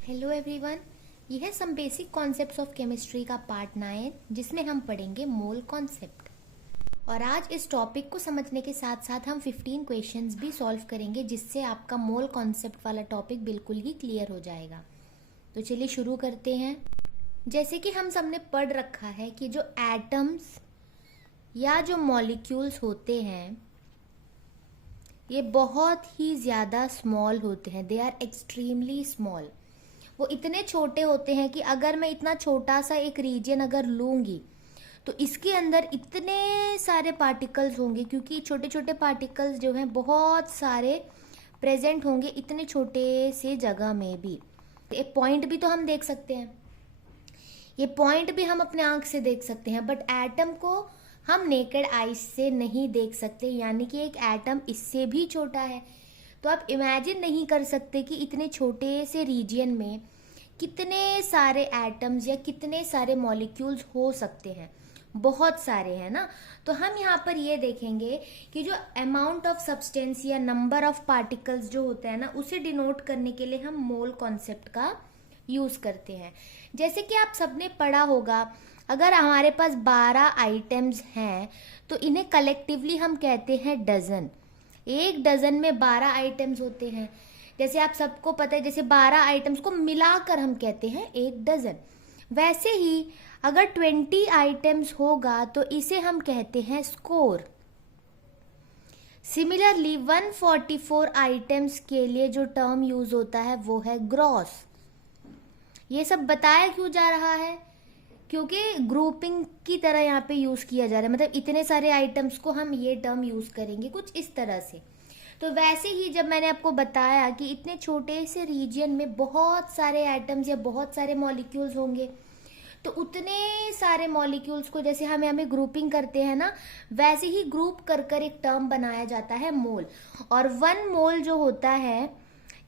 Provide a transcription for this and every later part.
Hello everyone, ये है some basic concepts of chemistry का पार्ट 9 जिसमें हम पढ़ेंगे मोल कॉन्सेप्ट। और आज इस टॉपिक को समझने के साथ साथ हम 15 क्वेश्चंस भी सॉल्व करेंगे जिससे आपका मोल कॉन्सेप्ट वाला टॉपिक बिल्कुल ही क्लियर हो जाएगा। तो चलिए शुरू करते हैं। जैसे कि हम सबने पढ़ रखा है कि जो एटम्स या जो मॉलिक्यूल्स होते हैं ये बहुत ही ज़्यादा स्मॉल होते हैं। They are extremely small. वो इतने छोटे होते हैं कि अगर मैं इतना छोटा सा एक रीजन अगर लूंगी तो इसके अंदर इतने सारे पार्टिकल्स होंगे, क्योंकि छोटे छोटे पार्टिकल्स जो हैं बहुत सारे प्रेजेंट होंगे इतने छोटे से जगह में भी। एक पॉइंट भी तो हम देख सकते हैं, ये पॉइंट भी हम अपने आंख से देख सकते हैं, बट एटम को हम नेकेड आइज से नहीं देख सकते, यानी कि एक एटम इससे भी छोटा है। तो आप इमेजिन नहीं कर सकते कि इतने छोटे से रीजन में कितने सारे एटम्स या कितने सारे मॉलिक्यूल्स हो सकते हैं। बहुत सारे हैं ना। तो हम यहाँ पर ये देखेंगे कि जो अमाउंट ऑफ सब्सटेंस या नंबर ऑफ पार्टिकल्स जो होता है ना, उसे डिनोट करने के लिए हम मोल कॉन्सेप्ट का यूज करते हैं। जैसे कि आप सबने पढ़ा होगा, अगर हमारे पास 12 आइटम्स हैं तो इन्हें कलेक्टिवली हम कहते हैं डजन। एक डजन में 12 आइटम्स होते हैं। जैसे आप सबको पता है, जैसे 12 आइटम्स को मिलाकर हम कहते हैं एक डजन। वैसे ही अगर 20 आइटम्स होगा तो इसे हम कहते हैं स्कोर। सिमिलरली 144 आइटम्स के लिए जो टर्म यूज होता है वो है ग्रॉस। ये सब बताया क्यों जा रहा है? क्योंकि ग्रुपिंग की तरह यहाँ पे यूज किया जा रहा है, मतलब इतने सारे आइटम्स को हम ये टर्म यूज करेंगे कुछ इस तरह से। तो वैसे ही जब मैंने आपको बताया कि इतने छोटे से रीजन में बहुत सारे एटम्स या बहुत सारे मॉलिक्यूल्स होंगे, तो उतने सारे मॉलिक्यूल्स को जैसे हम यहाँ पे ग्रुपिंग करते हैं ना, वैसे ही ग्रुप कर कर एक टर्म बनाया जाता है मोल। और 1 मोल जो होता है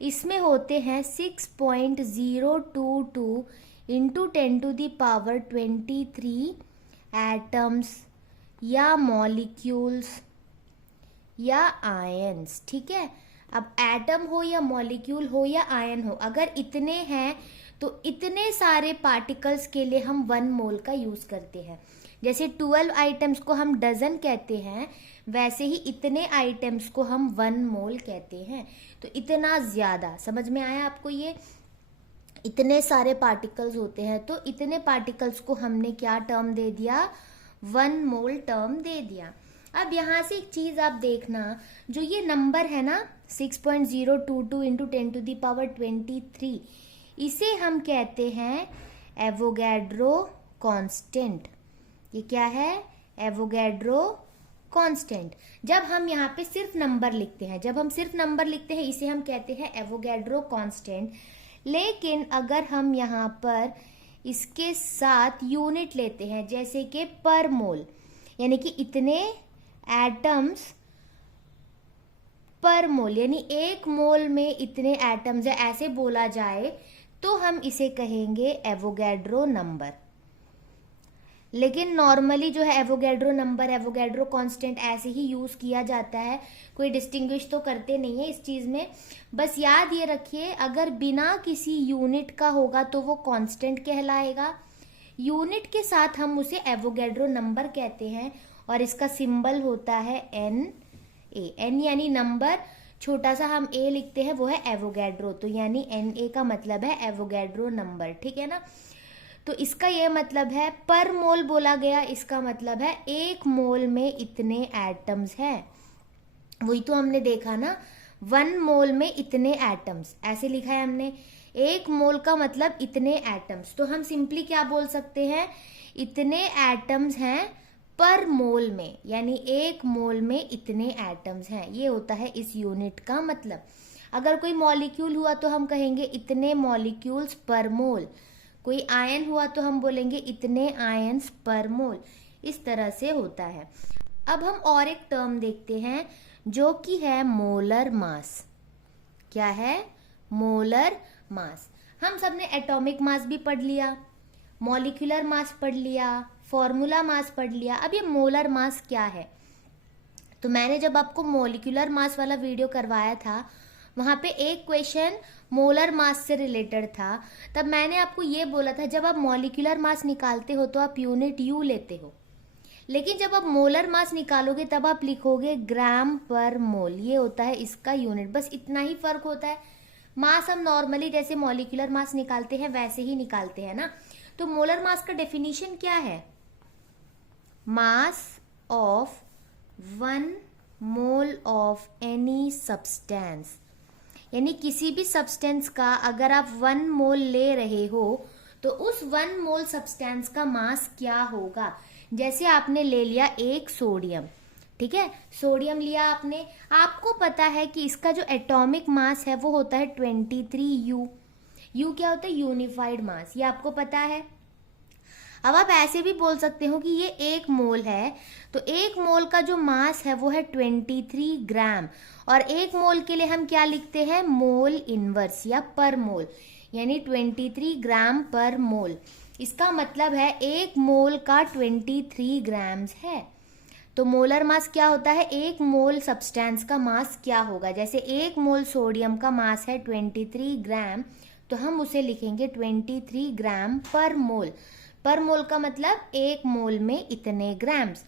इसमें होते हैं 6.022 इंटू 10⁻23 एटम्स या मॉलिक्यूल्स या आयन्स। ठीक है, अब एटम हो या मॉलिक्यूल हो या आयन हो, अगर इतने हैं तो इतने सारे पार्टिकल्स के लिए हम 1 मोल का यूज करते हैं। जैसे 12 आइटम्स को हम डजन कहते हैं, वैसे ही इतने आइटम्स को हम 1 मोल कहते हैं। तो इतना ज्यादा समझ में आया आपको? ये इतने सारे पार्टिकल्स होते हैं, तो इतने पार्टिकल्स को हमने क्या टर्म दे दिया? 1 मोल टर्म दे दिया। अब यहाँ से एक चीज आप देखना, जो ये नंबर है ना 6.022 इंटू 10⁻23, इसे हम कहते हैं एवोगैड्रो कांस्टेंट। ये क्या है? Avogadro constant. जब हम यहाँ पे सिर्फ नंबर लिखते हैं, इसे हम कहते हैं एवोगैड्रो कांस्टेंट। लेकिन अगर हम यहाँ पर इसके साथ यूनिट लेते हैं, जैसे कि पर मोल, यानी कि इतने एटम्स पर मोल, यानी 1 मोल में इतने एटम्स है, ऐसे बोला जाए तो हम इसे कहेंगे एवोगैड्रो नंबर। लेकिन नॉर्मली जो है एवोगैड्रो नंबर, एवोगैड्रो कांस्टेंट ऐसे ही यूज किया जाता है, कोई डिस्टिंग्विश तो करते नहीं है इस चीज में। बस याद ये रखिए, अगर बिना किसी यूनिट का होगा तो वो कांस्टेंट कहलाएगा। यूनिट के साथ हम उसे एवोगैड्रो नंबर कहते हैं और इसका सिंबल होता है एन ए। एन यानी नंबर, छोटा सा हम ए लिखते हैं, वो है एवोगैड्रो, तो यानी एन ए का मतलब है एवोगैड्रो नंबर। ठीक है ना? तो इसका ये मतलब है पर मोल बोला गया, इसका मतलब है 1 मोल में इतने एटम्स हैं। वही तो हमने देखा ना, 1 मोल में इतने एटम्स ऐसे लिखा है हमने। 1 मोल का मतलब इतने एटम्स, तो हम सिंपली क्या बोल सकते हैं? इतने एटम्स हैं पर मोल में, यानी 1 मोल में इतने एटम्स हैं। ये होता है इस यूनिट का मतलब। अगर कोई मॉलिक्यूल हुआ तो हम कहेंगे इतने मॉलिक्यूल्स पर मोल। कोई आयन हुआ तो हम बोलेंगे इतने आयन्स पर मोल। इस तरह से होता है। अब हम और एक टर्म देखते हैं जो कि है मोलर मास। क्या है? Molar mass. हम सबने एटॉमिक मास भी पढ़ लिया, मॉलिक्यूलर मास पढ़ लिया, फॉर्मूला मास पढ़ लिया। अब ये मोलर मास क्या है? तो मैंने जब आपको मॉलिक्यूलर मास वाला वीडियो करवाया था वहां पे एक क्वेश्चन मोलर मास से रिलेटेड था, तब मैंने आपको ये बोला था जब आप मॉलिक्यूलर मास निकालते हो तो आप यूनिट यू लेते हो, लेकिन जब आप मोलर मास निकालोगे तब आप लिखोगे ग्राम पर मोल, ये होता है इसका यूनिट। बस इतना ही फर्क होता है। मास हम नॉर्मली जैसे मॉलिक्यूलर मास निकालते हैं वैसे ही निकालते हैं ना। तो मोलर मास का डेफिनेशन क्या है? मास of 1 mole of any substance, यानी किसी भी सब्सटेंस का अगर आप 1 मोल ले रहे हो तो उस 1 मोल सब्सटेंस का मास क्या होगा। जैसे आपने ले लिया एक सोडियम, ठीक है, सोडियम लिया आपने, आपको पता है कि इसका जो एटॉमिक मास है वो होता है 23U। यू क्या होता है? यूनिफाइड मास, ये आपको पता है। अब आप ऐसे भी बोल सकते हो कि ये 1 मोल है, तो 1 मोल का जो मास है वो है 23 ग्राम, और 1 मोल के लिए हम क्या लिखते हैं? मोल इनवर्स या पर मोल, यानी 23 ग्राम पर मोल। इसका मतलब है 1 मोल का 23 ग्राम्स है। तो मोलर मास क्या होता है? 1 मोल सब्सटेंस का मास क्या होगा। जैसे 1 मोल सोडियम का मास है 23 ग्राम, तो हम उसे लिखेंगे 23 ग्राम पर मोल। पर मोल का मतलब 1 मोल में इतने ग्राम्स,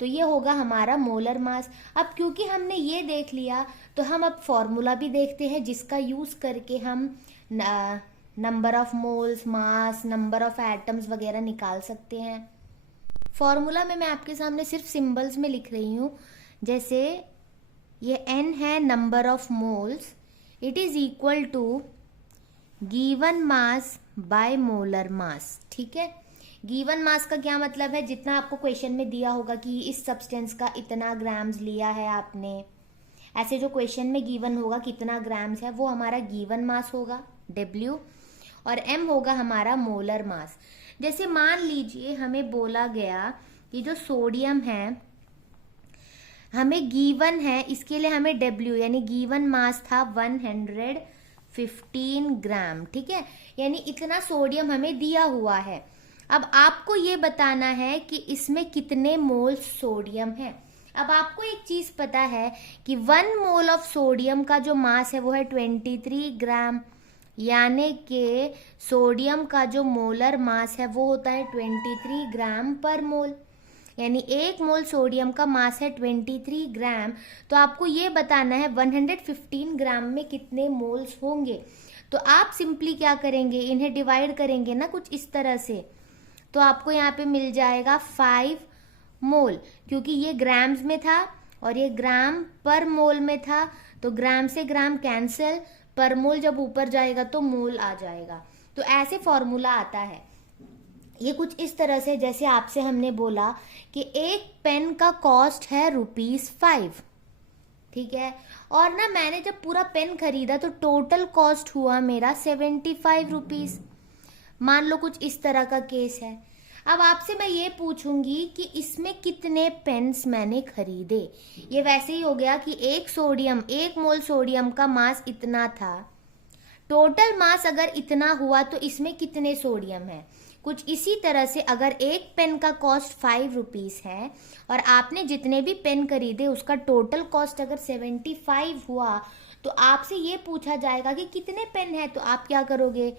तो ये होगा हमारा मोलर मास। अब क्योंकि हमने ये देख लिया तो हम अब फॉर्मूला भी देखते हैं जिसका यूज करके हम number of moles, mass, number of atoms वगैरह निकाल सकते हैं। फॉर्मूला में मैं आपके सामने सिर्फ सिंबल्स में लिख रही हूँ। जैसे ये n है number of moles, it is equal to given mass by molar mass. ठीक है, गिवन मास का क्या मतलब है? जितना आपको क्वेश्चन में दिया होगा कि इस सब्सटेंस का इतना ग्राम्स लिया है आपने, ऐसे जो क्वेश्चन में गिवन होगा कितना ग्राम्स है वो हमारा गिवन मास होगा W, और M होगा हमारा मोलर मास। जैसे मान लीजिए हमें बोला गया कि जो सोडियम है हमें गिवन है, इसके लिए हमें W यानी गिवन मास था 115 ग्राम। ठीक है, यानी इतना सोडियम हमें दिया हुआ है। अब आपको ये बताना है कि इसमें कितने मोल सोडियम है। अब आपको एक चीज पता है कि 1 मोल ऑफ सोडियम का जो मास है वो है 23 ग्राम, यानी कि सोडियम का जो मोलर मास है वो होता है 23 ग्राम पर मोल, यानी 1 मोल सोडियम का मास है 23 ग्राम। तो आपको ये बताना है 115 ग्राम में कितने मोल्स होंगे। तो आप सिंपली क्या करेंगे, इन्हें डिवाइड करेंगे ना कुछ इस तरह से, तो आपको यहाँ पे मिल जाएगा 5 मोल, क्योंकि ये ग्राम्स में था और ये ग्राम पर मोल में था, तो ग्राम से ग्राम कैंसिल, पर मोल जब ऊपर जाएगा तो मोल आ जाएगा। तो ऐसे फॉर्मूला आता है। ये कुछ इस तरह से, जैसे आपसे हमने बोला कि एक पेन का कॉस्ट है ₹5, ठीक है, और ना मैंने जब पूरा पेन खरीदा तो टोटल कॉस्ट हुआ मेरा 75 रुपीज। मान लो कुछ इस तरह का केस है। अब आपसे मैं ये पूछूंगी कि इसमें कितने पेन्स मैंने खरीदे। ये वैसे ही हो गया कि 1 मोल सोडियम का मास इतना था, टोटल मास अगर इतना हुआ तो इसमें कितने सोडियम है। कुछ इसी तरह से अगर एक पेन का कॉस्ट 5 रुपीज है और आपने जितने भी पेन खरीदे उसका टोटल कॉस्ट अगर 75 हुआ, तो आपसे ये पूछा जाएगा कि कितने पेन है, तो आप क्या करोगे,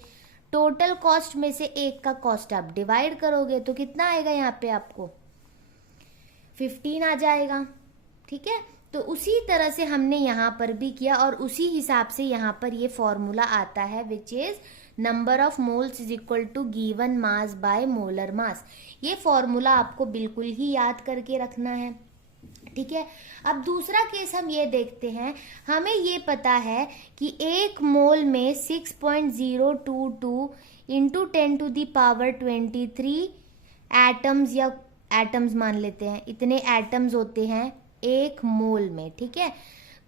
टोटल कॉस्ट में से एक का कॉस्ट आप डिवाइड करोगे, तो कितना आएगा यहाँ पे आपको 15 आ जाएगा। ठीक है, तो उसी तरह से हमने यहाँ पर भी किया और उसी हिसाब से यहाँ पर ये फॉर्मूला आता है which is number of moles is equal to given mass by molar mass. ये फॉर्मूला आपको बिल्कुल ही याद करके रखना है। ठीक है, अब दूसरा केस हम ये देखते हैं। हमें ये पता है कि 1 मोल में 6.022 into 10 to the power 23 atoms, या एटम्स मान लेते हैं, इतने एटम्स होते हैं 1 मोल में। ठीक है,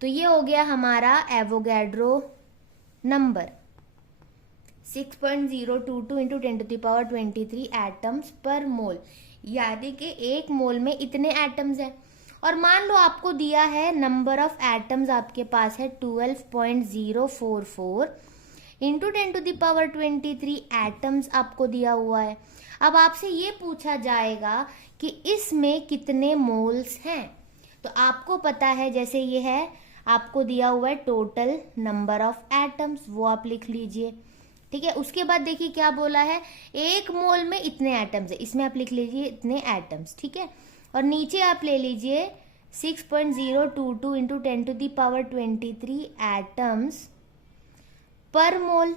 तो ये हो गया हमारा Avogadro number 6.022 into 10 to the power 23 atoms per mole, यानी कि 1 मोल में इतने एटम्स हैं। और मान लो आपको दिया है नंबर ऑफ एटम्स आपके पास है 12.044 into 10 to the power 23 atoms आपको दिया हुआ है। अब आपसे ये पूछा जाएगा कि इसमें कितने मोल्स हैं। तो आपको पता है, जैसे ये है आपको दिया हुआ है टोटल नंबर ऑफ एटम्स, वो आप लिख लीजिए। ठीक है, उसके बाद देखिए क्या बोला है, 1 मोल में इतने एटम्स है, इसमें आप लिख लीजिए इतने एटम्स। ठीक है, और नीचे आप ले लीजिए 6.022 इंटू 10⁻23 एटम्स पर मोल।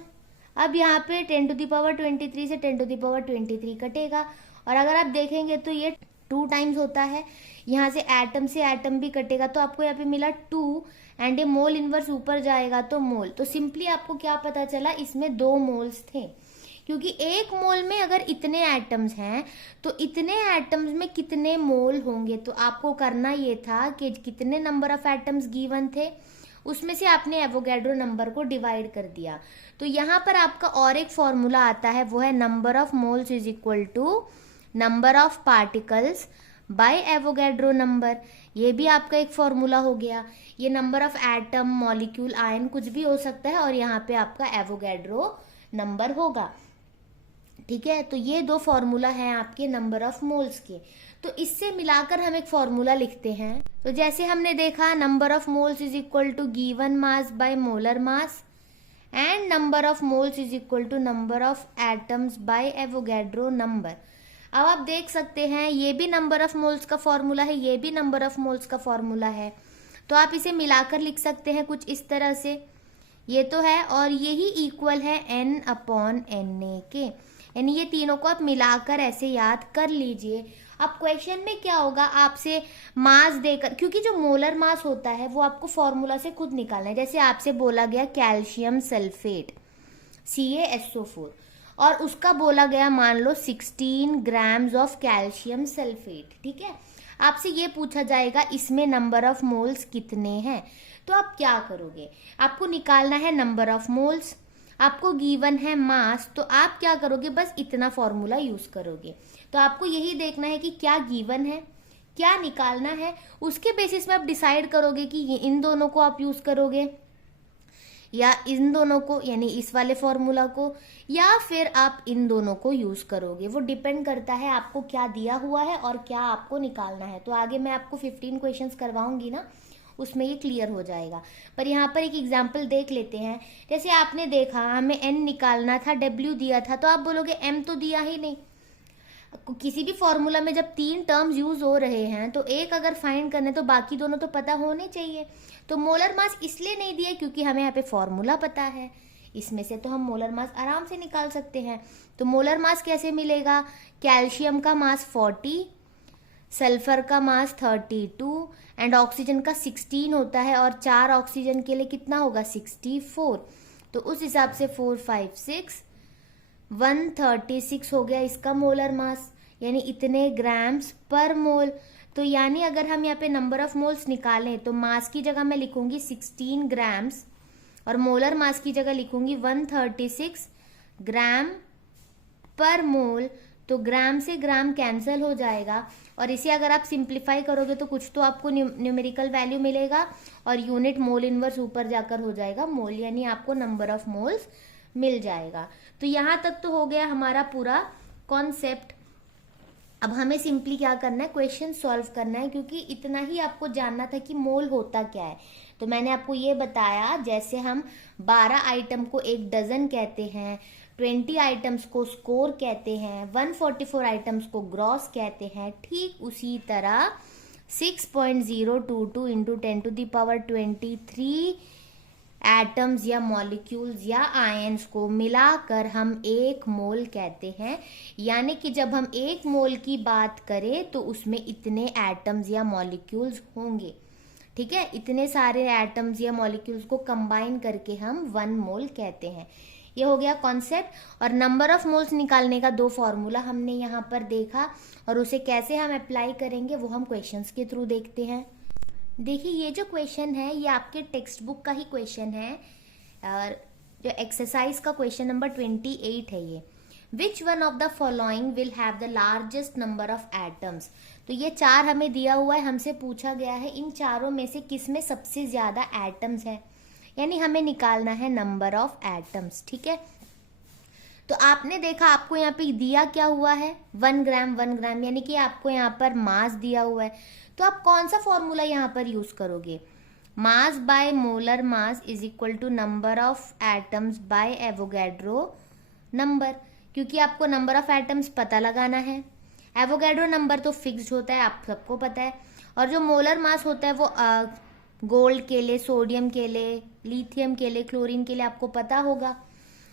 अब यहाँ पे 10⁻23 से 10⁻23 कटेगा, और अगर आप देखेंगे तो ये 2 टाइम्स होता है, यहाँ से एटम भी कटेगा, तो आपको यहाँ पे मिला 2 एंड ये मोल इनवर्स ऊपर जाएगा तो मोल। तो सिंपली आपको क्या पता चला, इसमें 2 मोल्स थे, क्योंकि 1 मोल में अगर इतने एटम्स हैं तो इतने एटम्स में कितने मोल होंगे। तो आपको करना ये था कि कितने नंबर ऑफ एटम्स गिवन थे, उसमें से आपने एवोगैड्रो नंबर को डिवाइड कर दिया। तो यहाँ पर आपका और एक फॉर्मूला आता है, वो है number of moles is equal to number of particles by Avogadro number. ये भी आपका एक फॉर्मूला हो गया। ये number of atom, molecule, ion कुछ भी हो सकता है, और यहाँ पे आपका एवोगैड्रो नंबर होगा। ठीक है, तो ये 2 फॉर्मूला हैं आपके नंबर ऑफ मोल्स के। तो इससे मिलाकर हम एक फॉर्मूला लिखते हैं। तो जैसे हमने देखा, number of moles is equal to given mass by molar mass and number of moles is equal to number of atoms by Avogadro number. अब आप देख सकते हैं ये भी नंबर ऑफ मोल्स का फॉर्मूला है, ये भी नंबर ऑफ मोल्स का फॉर्मूला है, तो आप इसे मिलाकर लिख सकते हैं कुछ इस तरह से। ये तो है, और यही इक्वल है n/Na के, यानी ये तीनों को आप मिलाकर ऐसे याद कर लीजिए। अब क्वेश्चन में क्या होगा, आपसे मास देकर, क्योंकि जो मोलर मास होता है वो आपको फॉर्मूला से खुद निकालना है। जैसे आपसे बोला गया कैल्शियम सल्फेट CaSO4, और उसका बोला गया मान लो 16 ग्राम्स ऑफ कैल्शियम सल्फेट। ठीक है, आपसे ये पूछा जाएगा इसमें नंबर ऑफ मोल्स कितने हैं। तो आप क्या करोगे, आपको निकालना है नंबर ऑफ मोल्स, आपको गिवन है मास, तो आप क्या करोगे, बस इतना फॉर्मूला यूज करोगे। तो आपको यही देखना है कि क्या गिवन है, क्या निकालना है, उसके बेसिस में आप डिसाइड करोगे कि ये इन दोनों को आप यूज करोगे या इन दोनों को, यानी इस वाले फॉर्मूला को, या फिर आप इन दोनों को यूज करोगे। वो डिपेंड करता है आपको क्या दिया हुआ है और क्या आपको निकालना है। तो आगे मैं आपको 15 क्वेश्चंस करवाऊंगी ना, उसमें ये क्लियर हो जाएगा। पर यहाँ पर एक एग्जाम्पल देख लेते हैं। जैसे आपने देखा हमें n निकालना था, w दिया था, तो आप बोलोगे m तो दिया ही नहीं। किसी भी फॉर्मूला में जब 3 टर्म्स यूज हो रहे हैं तो एक अगर फाइंड करने तो बाकी दोनों तो पता होने चाहिए। तो मोलर मास इसलिए नहीं दिया क्योंकि हमें यहाँ पे फॉर्मूला पता है, इसमें से तो हम मोलर मास आराम से निकाल सकते हैं। तो मोलर मास कैसे मिलेगा, कैल्शियम का मास 40, सल्फर का मास 32 एंड ऑक्सीजन का 16 होता है, और 4 ऑक्सीजन के लिए कितना होगा 64। तो उस हिसाब से 4 5 6 136 हो गया इसका मोलर मास, यानी इतने ग्राम्स पर मोल। तो यानी अगर हम यहाँ पे नंबर ऑफ मोल्स निकालें तो मास की जगह मैं लिखूंगी 16 ग्राम्स और मोलर मास की जगह लिखूंगी 136 ग्राम पर मोल। तो ग्राम से ग्राम कैंसिल हो जाएगा, और इसे अगर आप सिंप्लीफाई करोगे तो कुछ तो आपको न्यूमेरिकल वैल्यू मिलेगा, और यूनिट मोल इनवर्स ऊपर जाकर हो जाएगा मोल, यानी आपको नंबर ऑफ मोल्स मिल जाएगा। तो यहाँ तक तो हो गया हमारा पूरा कॉन्सेप्ट। अब हमें सिंपली क्या करना है, क्वेश्चन सॉल्व करना है, क्योंकि इतना ही आपको जानना था कि मोल होता क्या है। तो मैंने आपको ये बताया, जैसे हम 12 आइटम को एक डजन कहते हैं, 20 आइटम्स को स्कोर कहते हैं, 144 आइटम्स को ग्रॉस कहते हैं, ठीक उसी तरह 6.022 इंटू 10⁻23 एटम्स या मॉलिक्यूल्स या आयंस को मिलाकर हम 1 मोल कहते हैं। यानी कि जब हम 1 मोल की बात करें तो उसमें इतने एटम्स या मॉलिक्यूल्स होंगे। ठीक है, इतने सारे एटम्स या मॉलिक्यूल्स को कंबाइन करके हम 1 मोल कहते हैं। ये हो गया कॉन्सेप्ट। और नंबर ऑफ मोल्स निकालने का 2 फॉर्मूला हमने यहाँ पर देखा, और उसे कैसे हम अप्लाई करेंगे वो हम क्वेश्चंस के थ्रू देखते हैं। देखिए, ये जो क्वेश्चन है ये आपके टेक्स्ट बुक का ही क्वेश्चन है, और जो एक्सरसाइज का क्वेश्चन नंबर 28 है ये। Which one of the following will have the largest number of atoms. तो ये 4 हमें दिया हुआ है, हमसे पूछा गया है इन चारों में से किस में सबसे ज्यादा एटम्स है, यानी हमें निकालना है नंबर ऑफ एटम्स। ठीक है, तो आपने देखा आपको यहाँ पे दिया क्या हुआ है 1 ग्राम 1 ग्राम, यानी कि आपको यहाँ पर मास दिया हुआ है। तो आप कौन सा फॉर्मूला यहाँ पर यूज करोगे, mass by molar mass is equal to number of atoms by Avogadro number, क्योंकि आपको नंबर ऑफ एटम्स पता लगाना है। एवोगैड्रो नंबर तो फिक्स्ड होता है, आप सबको पता है। और जो मोलर मास होता है वो गोल्ड के लिए, सोडियम के लिए, लिथियम के लिए, क्लोरीन के लिए आपको पता होगा,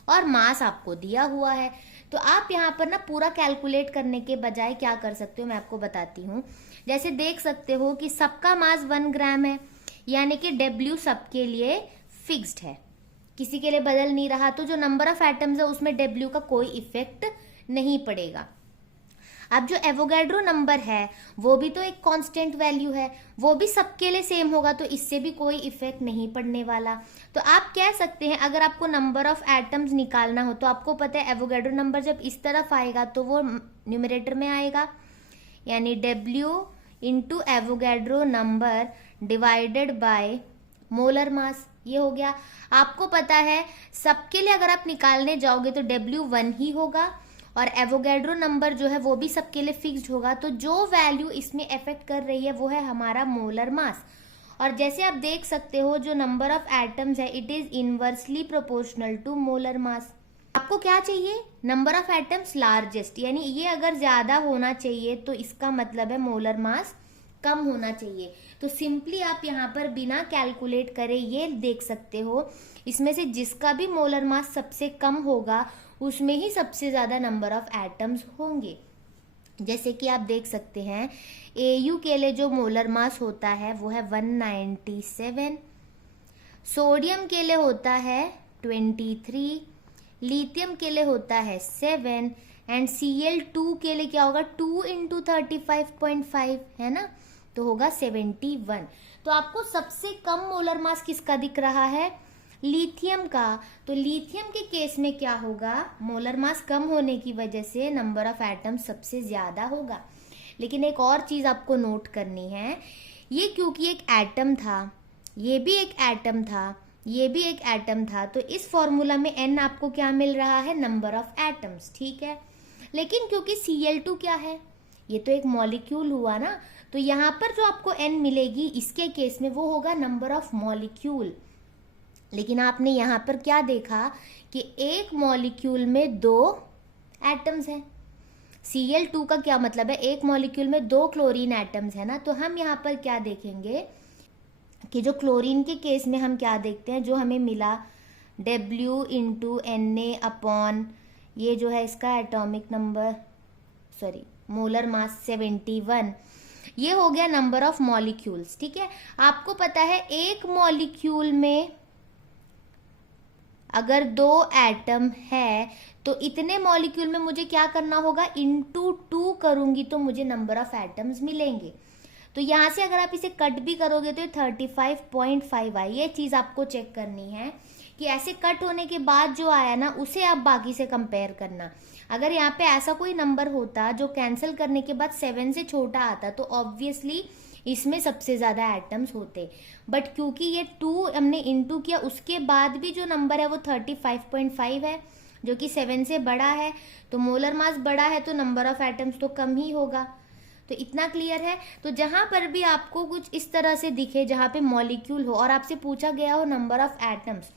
और मास आपको दिया हुआ है। तो आप यहाँ पर ना पूरा कैलकुलेट करने के बजाय क्या कर सकते हो, मैं आपको बताती हूँ। जैसे देख सकते हो कि सबका मास 1 ग्राम है, यानी कि W सबके लिए फिक्स्ड है, किसी के लिए बदल नहीं रहा। तो जो नंबर ऑफ एटम्स है उसमें W का कोई इफेक्ट नहीं पड़ेगा। अब जो एवोगैड्रो नंबर है वो भी तो एक कांस्टेंट वैल्यू है, वो भी सबके लिए सेम होगा, तो इससे भी कोई इफेक्ट नहीं पड़ने वाला। तो आप कह सकते हैं अगर आपको नंबर ऑफ एटम्स निकालना हो तो आपको पता है एवोगैड्रो नंबर जब इस तरफ आएगा तो वो न्यूमरेटर में आएगा, यानी W into Avogadro number divided by molar mass, ये हो गया। आपको पता है सबके लिए अगर आप निकालने जाओगे तो W 1 ही होगा, और एवोगैड्रो नंबर जो है वो भी सबके लिए फिक्स्ड होगा। तो जो वैल्यू इसमें अफेक्ट कर रही है वो है हमारा मोलर मास। और जैसे आप देख सकते हो जो नंबर ऑफ एटम्स है it is inversely proportional to molar mass. आपको क्या चाहिए, नंबर ऑफ एटम्स लार्जेस्ट, यानी ये अगर ज्यादा होना चाहिए तो इसका मतलब है मोलर मास कम होना चाहिए। तो सिंपली आप यहाँ पर बिना कैलकुलेट करे ये देख सकते हो, इसमें से जिसका भी मोलर मास सबसे कम होगा उसमें ही सबसे ज्यादा नंबर ऑफ एटम्स होंगे। जैसे कि आप देख सकते हैं AU के लिए जो मोलर मास होता है वो है 197, सोडियम के लिए होता है 23, लिथियम के लिए होता है 7, एंड Cl2 के लिए क्या होगा 2 इंटू 35.5 है ना, तो होगा 71। तो आपको सबसे कम मोलर मास किसका दिख रहा है, लिथियम का। तो लिथियम के केस में क्या होगा, मोलर मास कम होने की वजह से नंबर ऑफ एटम सबसे ज्यादा होगा। लेकिन एक और चीज आपको नोट करनी है, ये क्योंकि एक एटम था, ये भी एक एटम था, ये भी एक एटम था, तो इस फॉर्मूला में N आपको क्या मिल रहा है, नंबर ऑफ एटम्स, ठीक है। लेकिन क्योंकि Cl2 क्या है, ये तो एक मॉलिक्यूल हुआ ना, तो यहाँ पर जो आपको N मिलेगी इसके केस में वो होगा नंबर ऑफ मॉलिक्यूल। लेकिन आपने यहाँ पर क्या देखा कि एक मॉलिक्यूल में 2 एटम्स हैं। Cl2 का क्या मतलब है, एक मॉलिक्यूल में 2 क्लोरीन एटम्स है ना। तो हम यहाँ पर क्या देखेंगे कि जो क्लोरीन के केस में हम क्या देखते हैं, जो हमें मिला W इंटू Na अपॉन ये जो है इसका एटॉमिक नंबर मोलर मास 71, ये हो गया नंबर ऑफ मॉलिक्यूल्स, ठीक है। आपको पता है एक मॉलिक्यूल में अगर 2 एटम है तो इतने मॉलिक्यूल में मुझे क्या करना होगा, इंटू 2 करूंगी तो मुझे नंबर ऑफ एटम्स मिलेंगे। तो यहां से अगर आप इसे कट भी करोगे तो 35.5 आई। ये चीज आपको चेक करनी है कि ऐसे कट होने के बाद जो आया ना उसे आप बाकी से कंपेयर करना। अगर यहाँ पे ऐसा कोई नंबर होता जो कैंसिल करने के बाद 7 से छोटा आता तो ऑब्वियसली इसमें सबसे ज्यादा एटम्स होते, बट क्योंकि ये 2 हमने इंटू किया उसके बाद भी जो नंबर है वो 35.5 है जो कि 7 से बड़ा है, तो मोलर मास बड़ा है तो नंबर ऑफ एटम्स तो कम ही होगा। तो इतना क्लियर है। तो जहां पर भी आपको कुछ इस तरह से दिखे जहां पे मॉलिक्यूल हो और आपसे पूछा गया हो नंबर ऑफ एटम्स,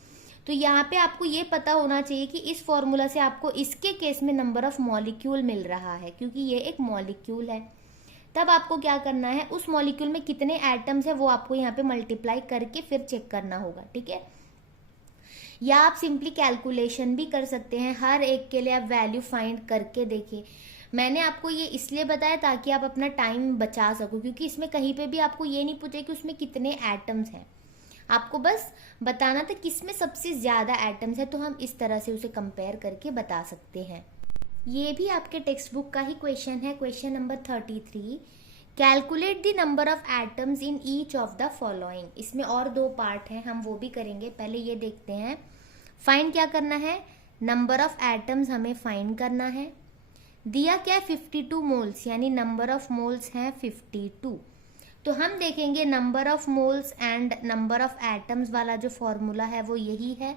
तो यहाँ पे आपको ये पता होना चाहिए कि इस फॉर्मूला से आपको इसके केस में नंबर ऑफ मॉलिक्यूल मिल रहा है, क्योंकि ये एक मॉलिक्यूल है। तब आपको क्या करना है, उस मॉलिक्यूल में कितने एटम्स है वो आपको यहाँ पे मल्टीप्लाई करके फिर चेक करना होगा, ठीक है। या आप सिंपली कैलकुलेशन भी कर सकते हैं, हर एक के लिए आप वैल्यू फाइंड करके देखिए। मैंने आपको ये इसलिए बताया ताकि आप अपना टाइम बचा सको, क्योंकि इसमें कहीं पे भी आपको ये नहीं पूछे कि उसमें कितने एटम्स हैं, आपको बस बताना था किसमें सबसे ज्यादा एटम्स है, तो हम इस तरह से उसे कंपेयर करके बता सकते हैं। ये भी आपके टेक्स्ट बुक का ही क्वेश्चन है, question number 33। Calculate the number of atoms in each of the following. इसमें और 2 पार्ट हैं, हम वो भी करेंगे। पहले ये देखते हैं, फाइंड क्या करना है, नंबर ऑफ एटम्स हमें फाइंड करना है। दिया क्या है 52 मोल्स, यानी नंबर ऑफ मोल्स हैं 52। तो हम देखेंगे number of moles and number of atoms वाला जो फॉर्मूला है वो यही है,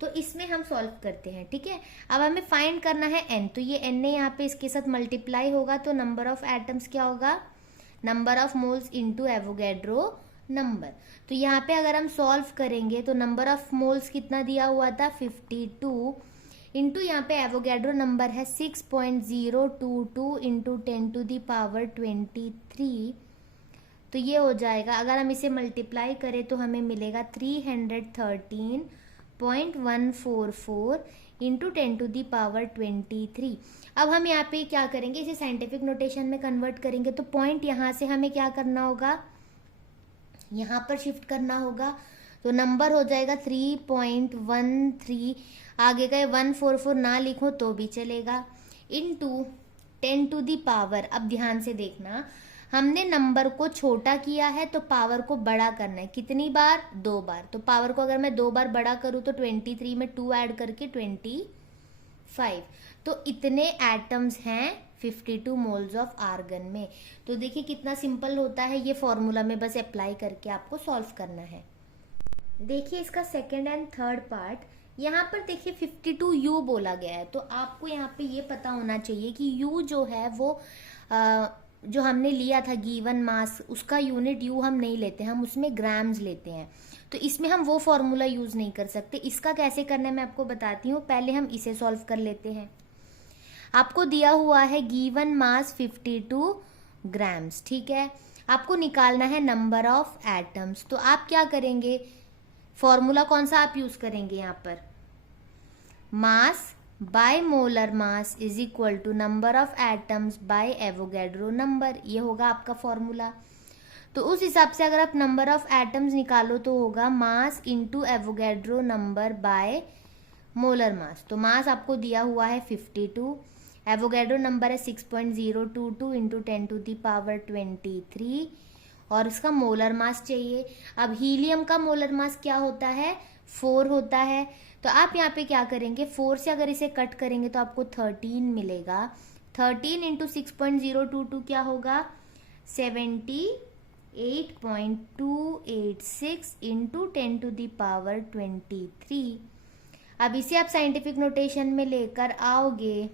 तो इसमें हम सॉल्व करते हैं, ठीक है। अब हमें फाइंड करना है n, तो ये n ने यहाँ पे इसके साथ मल्टीप्लाई होगा तो नंबर ऑफ एटम्स क्या होगा, number of moles into Avogadro number. तो यहाँ पे अगर हम सॉल्व करेंगे तो नंबर ऑफ मोल्स कितना दिया हुआ था 52 इंटू यहाँ पे एवोगैड्रो नंबर है 6.022 इंटू 10⁻23। तो ये हो जाएगा, अगर हम इसे मल्टीप्लाई करें तो हमें मिलेगा 313.144 इंटू 10⁻23। अब हम यहाँ पे क्या करेंगे, इसे साइंटिफिक नोटेशन में कन्वर्ट करेंगे। तो पॉइंट यहाँ से हमें क्या करना होगा, यहाँ पर शिफ्ट करना होगा। तो नंबर हो जाएगा 3.13, आगे गए 144 ना लिखो तो भी चलेगा, इंटू 10⁻। अब ध्यान से देखना, हमने नंबर को छोटा किया है तो पावर को बड़ा करना है। कितनी बार? 2 बार। तो पावर को अगर मैं 2 बार बड़ा करूँ तो 23 में 2 ऐड करके 25। तो इतने एटम्स हैं 52 मोल्स ऑफ आर्गन में। तो देखिए कितना सिंपल होता है, ये फॉर्मूला में बस अप्लाई करके आपको सॉल्व करना है। देखिए इसका सेकंड एंड थर्ड पार्ट, यहाँ पर देखिए 52 यू बोला गया है। तो आपको यहाँ पे ये पता होना चाहिए कि यू जो है वो जो हमने लिया था गिवन मास, उसका यूनिट यू हम नहीं लेते, हम उसमें ग्राम्स लेते हैं। तो इसमें हम वो फॉर्मूला यूज नहीं कर सकते। इसका कैसे करना है मैं आपको बताती हूँ, पहले हम इसे सॉल्व कर लेते हैं। आपको दिया हुआ है गिवन मास 52 ग्राम्स, ठीक है। आपको निकालना है नंबर ऑफ एटम्स। तो आप क्या करेंगे, फॉर्मूला कौन सा आप यूज करेंगे यहाँ पर, mass by molar mass is equal to number of atoms by Avogadro number, ये होगा आपका फॉर्मूला। तो उस हिसाब से अगर आप नंबर ऑफ एटम्स निकालो तो होगा mass into Avogadro number by molar मास। तो मास आपको दिया हुआ है 52, एवोगैड्रो नंबर है 6.022 इंटू 10⁻23 और इसका मोलर मास चाहिए। अब हीलियम का मोलर मास क्या होता है, 4 होता है। तो आप यहाँ पे क्या करेंगे, 4 से अगर इसे कट करेंगे तो आपको 13 मिलेगा। 13 इंटू 6.022 क्या होगा, 78.286 इंटू 10⁻23। अब इसे आप साइंटिफिक नोटेशन में लेकर आओगे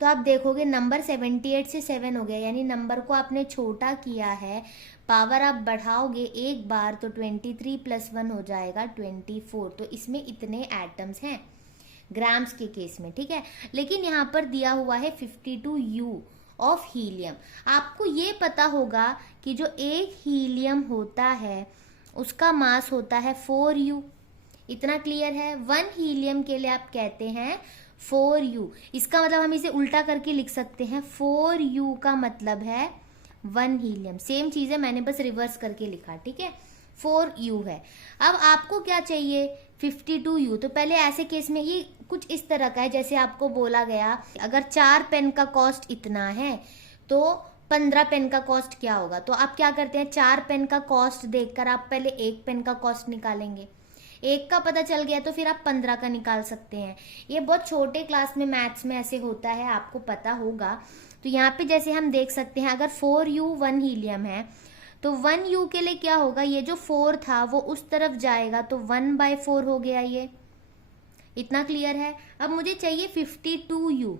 तो आप देखोगे नंबर 78 से 7 हो गया, यानी नंबर को आपने छोटा किया है। पावर आप बढ़ाओगे एक बार तो 23 + 1 हो जाएगा 24। तो इसमें इतने एटम्स हैं ग्राम्स के केस में, ठीक है। लेकिन यहाँ पर दिया हुआ है 52 यू ऑफ हीलियम। आपको ये पता होगा कि जो एक हीलियम होता है उसका मास होता है 4u, इतना क्लियर है। 1 हीलियम के लिए आप कहते हैं 4u। इसका मतलब हम इसे उल्टा करके लिख सकते हैं, 4u का मतलब है 1 हीलियम। सेम चीज है, मैंने बस रिवर्स करके लिखा, ठीक है। 4u है। अब आपको क्या चाहिए, 52u। तो पहले ऐसे केस में ये कुछ इस तरह का है, जैसे आपको बोला गया अगर 4 पेन का कॉस्ट इतना है तो 15 पेन का कॉस्ट क्या होगा। तो आप क्या करते हैं, 4 पेन का कॉस्ट देखकर आप पहले 1 पेन का कॉस्ट निकालेंगे। 1 का पता चल गया तो फिर आप 15 का निकाल सकते हैं। ये बहुत छोटे क्लास में मैथ्स में ऐसे होता है, आपको पता होगा। तो यहाँ पे जैसे हम देख सकते हैं अगर 4u 1 हीलियम है तो 1u के लिए क्या होगा, ये जो 4 था वो उस तरफ जाएगा तो 1/4 हो गया, ये इतना क्लियर है। अब मुझे चाहिए 52u।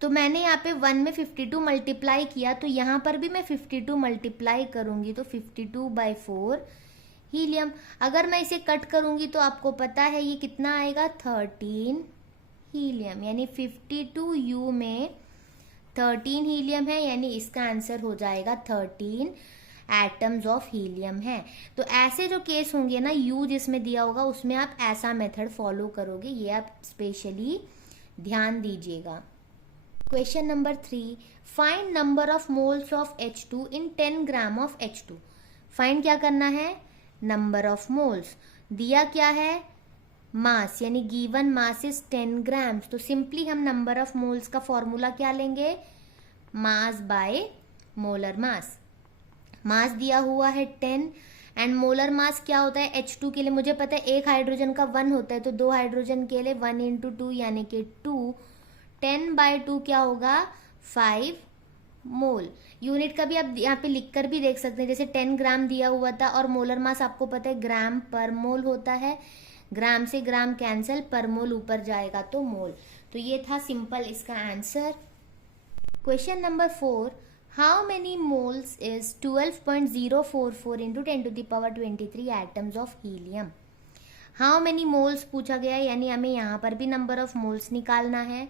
तो मैंने यहाँ पे 1 में 52 मल्टीप्लाई किया तो यहाँ पर भी मैं 52 मल्टीप्लाई करूंगी तो 52/4 हीलियम। अगर मैं इसे कट करूंगी तो आपको पता है ये कितना आएगा, 13 हीलियम। यानी 52u में 13 हीलियम है, यानी इसका आंसर हो जाएगा 13 एटम्स ऑफ हीलियम है। तो ऐसे जो केस होंगे ना, u जिसमें दिया होगा उसमें आप ऐसा मेथड फॉलो करोगे, ये आप स्पेशली ध्यान दीजिएगा। Question number 3, find number of moles of H2 in 10 gram of H2। Find क्या करना है, नंबर ऑफ मोल्स। दिया क्या है, मास, यानी गिवन मास इज 10 ग्राम्स। तो सिंपली हम नंबर ऑफ मोल्स का फॉर्मूला क्या लेंगे, मास बाय मोलर मास। मास दिया हुआ है 10 एंड मोलर मास क्या होता है H2 के लिए, मुझे पता है एक हाइड्रोजन का 1 होता है तो 2 हाइड्रोजन के लिए 1 × 2 यानी कि 2। 10/2 क्या होगा, 5 मोल। यूनिट का भी आप यहाँ पे लिखकर भी देख सकते हैं, जैसे 10 ग्राम दिया हुआ था और मोलर मास आपको पता है ग्राम पर मोल होता है। ग्राम से ग्राम कैंसिल, पर मोल ऊपर जाएगा तो मोल। तो ये था सिंपल इसका answer. Question number 4, How many moles is 12.044 into 10 to the power 23 atoms of helium? How many moles पूछा गया है, यानी हमें यहाँ पर भी नंबर ऑफ मोल्स निकालना है.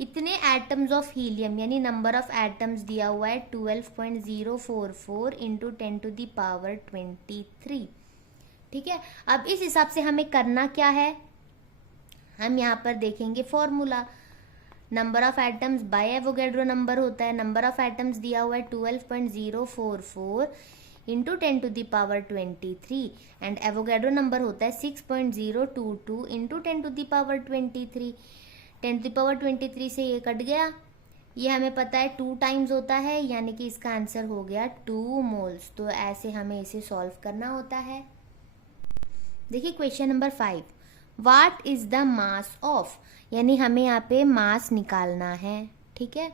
इतने एटम्स ऑफ हीलियम यानी नंबर ऑफ एटम्स दिया हुआ है 12.044 इंटू 10 टू द पावर 23. ठीक है, अब इस हिसाब से हमें करना क्या है, हम यहाँ पर देखेंगे formula. Number of atoms by Avogadro number होता है. नंबर ऑफ एटम्स दिया हुआ है 12.044 into 10 to the power 23 and Avogadro number होता है 6.022 into 10 to the power 23. 10 to the power 23 से ये कट गया, ये हमें पता है 2 टाइम्स होता है, यानी कि इसका आंसर हो गया 2 मोल्स. तो ऐसे हमें इसे सॉल्व करना होता है. देखिए question number 5, what is the mass of, यानी हमें यहाँ पे मास निकालना है. ठीक है,